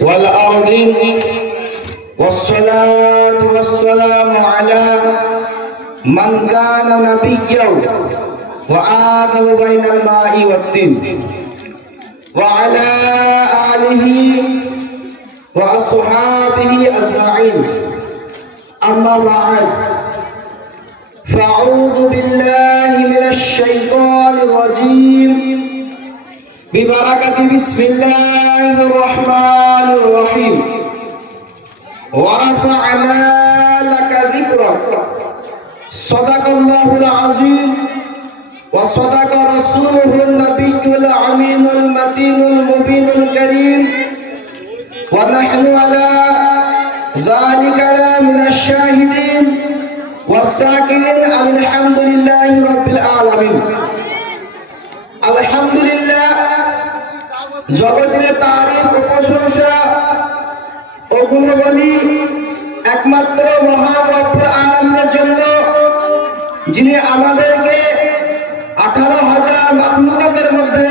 والأرض والصلاة والسلام على من كان نبيا وآدم بين الماء والدين وعلى آله وأصحابه أجمعين أما بعد فأعوذ بالله من الشيطان الرجيم ببركة بسم الله الرحمن الرحيم ورفعنا لك ذكرك صدق الله العظيم وصدق رسوله النبي الأمين المتين المبين الكريم ونحن على ذلك من الشاهدين والساكنين الحمد لله رب العالمين الحمد لله জগতের তারিফ ও প্রশংসা ও গুণবলী একমাত্র মহান রব্বুল আলামিনের জন্য, যিনি আমাদেরকে 18,000 মাখলুকাতের মধ্যে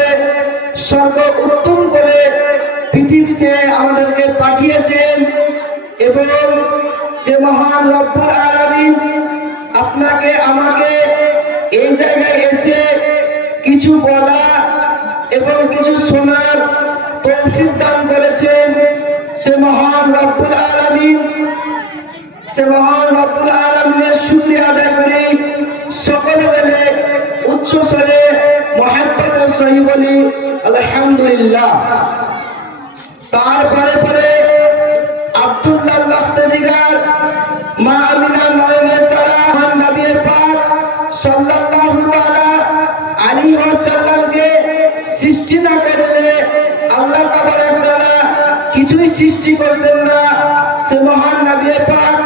সর্বোত্তম করে পৃথিবীতে আমাদেরকে পাঠিয়েছেন। এবং যে মহান রব্বুল আলামিন আপনাকে আমাকে এই জায়গায় এসে কিছু বলা এবং কিছু শোনার তৌফিক দান করেছেন, সে মহান রব্বুল আলামিনের শুকরিয়া আদায় করি। সকলে মিলে উচ্চ স্বরে মুহাব্বতের সহিত বলি আলহামদুলিল্লাহ। তারপরে পরে আব্দুল্লাহ লাখতেজিগার মা আমিনার নয়নের তারা নবী পাক সাল্লাল্লাহু তাআলা আলাইহি ওয়াসাল্লামকে সৃষ্টি না করলে আল্লাহ তাবারক তাআলা কিছুই সৃষ্টি করতেন না। সে মহান নবী পাক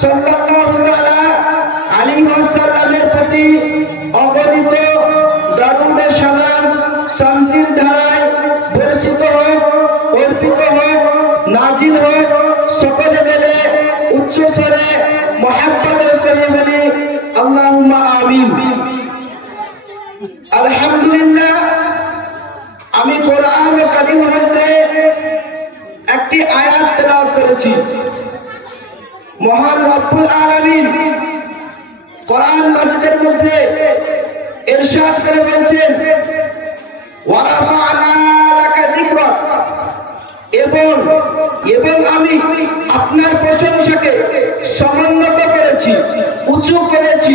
সাল্লাল্লাহু তাআলা আলাইহি ওয়াসাল্লামের প্রতি অগণিত দরুদ ও সালাম শান্তির ধারায় বর্ষিত হোক, অর্পিত হোক, নাজিল হোক। সকলে মিলে উচ্চ স্বরে মুহাব্বতের সহিত বলি আল্লাহুম্মা আমিন। আলহামদুলিল্লাহ, আমি কোরআন কারীম হতে একটি আয়াত তেলাওয়াত করেছি। মহান রব্বুল আলামিন কোরআন মাজিদের মধ্যে ইরশাদ করে বলেছেন ওয়ারাফা'না লাকা যিকরাক, এবং আমি আপনার প্রশংসাকে সমুন্নত করেছি, উঁচু করেছি,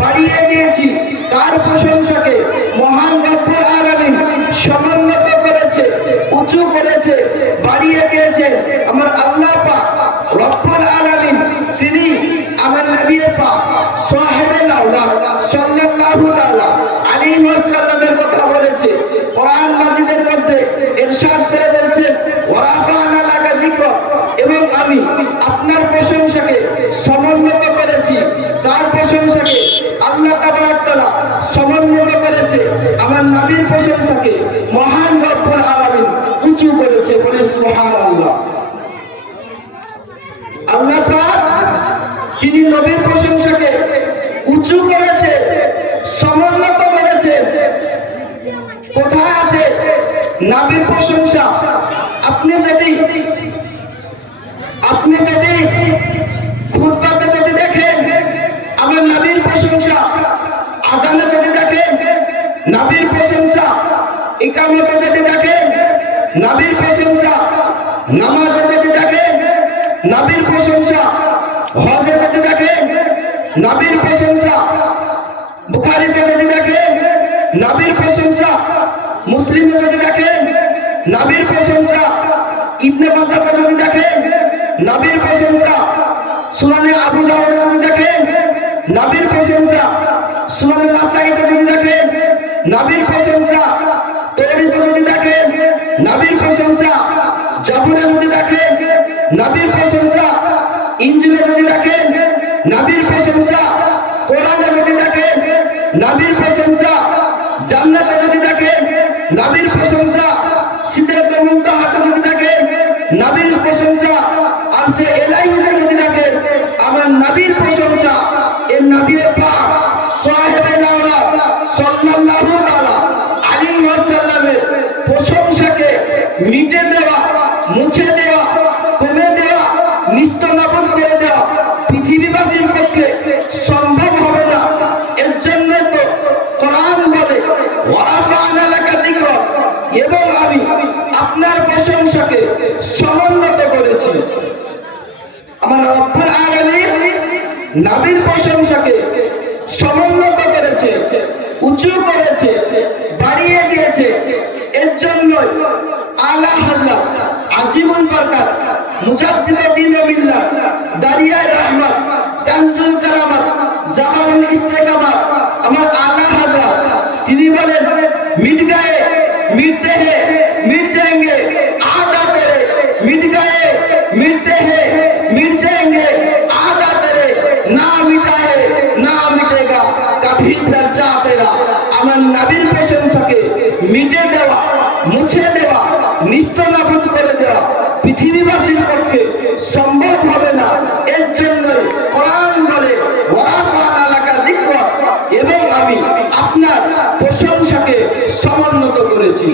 বাড়িয়ে দিয়েছি। তার প্রশংসাকে মহান রব্বুল আলামিন সমুন্নত করেছে, উঁচু করেছে, বাড়িয়ে দিয়েছে আমার আল্লাহ পাক রব্বুল আলামিন। তিনি আমার নবী পাক সাহেবে লাউলা সাল্লাল্লাহু তাআলা আলাইহি ওয়াসাল্লামের কথা বলেছে। কোরআন মাজিদের মধ্যে ইরশাদ করে বলছেন ওয়ারাফা'না লাকা যিকরাক, এবং আমি আপনার প্রশংসাকে সমুন্নত করেছি। তার প্রশংসাকে আল্লাহ তাবারক তাআলা সমুন্নত করেছে, আমার নবীর প্রশংসাকে মহান রব্বুল আলামিন উঁচু করেছে। বলে সুবহানাল্লাহ। আল্লাহ পাক তিনি নবীর প্রশংসাকে উঁচু করেছে, সমুন্নত করেছে। কোথায় আছে নবীর প্রশংসা? আপনি যদি খুতবাতে যদি দেখেন আমার নবীর প্রশংসা, আজানে যদি দেখেন নবীর প্রশংসা, ইকামতে যদি দেখেন নবীর প্রশংসা, নামাজে যদি দেখেন নবীর প্রশংসা, হজে যদি দেখেন নবীর প্রশংসা, বুখারীতে যদি দেখেন নবীর প্রশংসা, মুসলিমে যদি দেখেন নবীর প্রশংসা, ইবনে মাজাহতে যদি দেখেন নবীর প্রশংসা, সুনানে আবু দাউদে যদি দেখেন নবীর প্রশংসা, সুনানে নাসাইতে যদি দেখেন নবীর প্রশংসা, তৌরাতে যদি দেখেন নবীর প্রশংসা, জাবুরে যদি দেখেন নবীর প্রশংসা, ইনজিলে যদি দেখেন নবীর প্রশংসা, কোরআনে যদি দেখেন নবীর প্রশংসা, জান্নাতে যদি দেখেন নবীর প্রশংসা, সিদরাতুল মুনতাহাতে যদি দেখেন নবীর প্রশংসা, আরশে ইলাহিতে যদি দেখেন আমার নবীর প্রশংসা। এই নবী পাক সাহেবে লাউলা সাল্লাল্লাহু তাআলা আলাইহি ওয়াসাল্লামের প্রশংসাকে মিটে দেওয়া মুছে দেওয়া, কমে দেওয়া, নিস্তনাবুদ করে দেওয়া পৃথিবীবাসীর পক্ষে সম্ভব হবে না। এর জন্য তো কোরআন বলে ওয়ারাফা'না লাকা যিকরাক, এবং আমি আপনার প্রশংসাকে সমুন্নত করেছি। আমার রব্বুল আলামিন নবীর প্রশংসাকে সমুন্নত করেছে, উঁচু করেছে, বাড়িয়ে দিয়েছে। এর জন্য আলা হযরত আজিমুল বরকত মুজাদ্দিদুদ দ্বীন ওয়া মিল্লাত দারিয়ায়ে রহমত তানজুল কারামাত জামালুল ইস্তেকামাত আমার আলা হযরত তিনি বলেন মিট গায়ে मिटते हैं मिट जाएंगे, आधा तेरे मिट गए मिटते हैं मिट जाएंगे, आधा तेरे ना मिटा है ना मिटेगा कभी चर्चा तेरा। আমার নবীর প্রশংসাকে মিটে দেওয়া, মুছে দেওয়া, নিস্তনাবুদ করে দেওয়া পৃথিবীবাসীর পক্ষে সম্ভব হবে না। এর জন্য কোরআন বলে ওয়ারাফা'না লাকা যিকরাক, এবং আমি আপনার প্রশংসাকে সমুন্নত করেছি।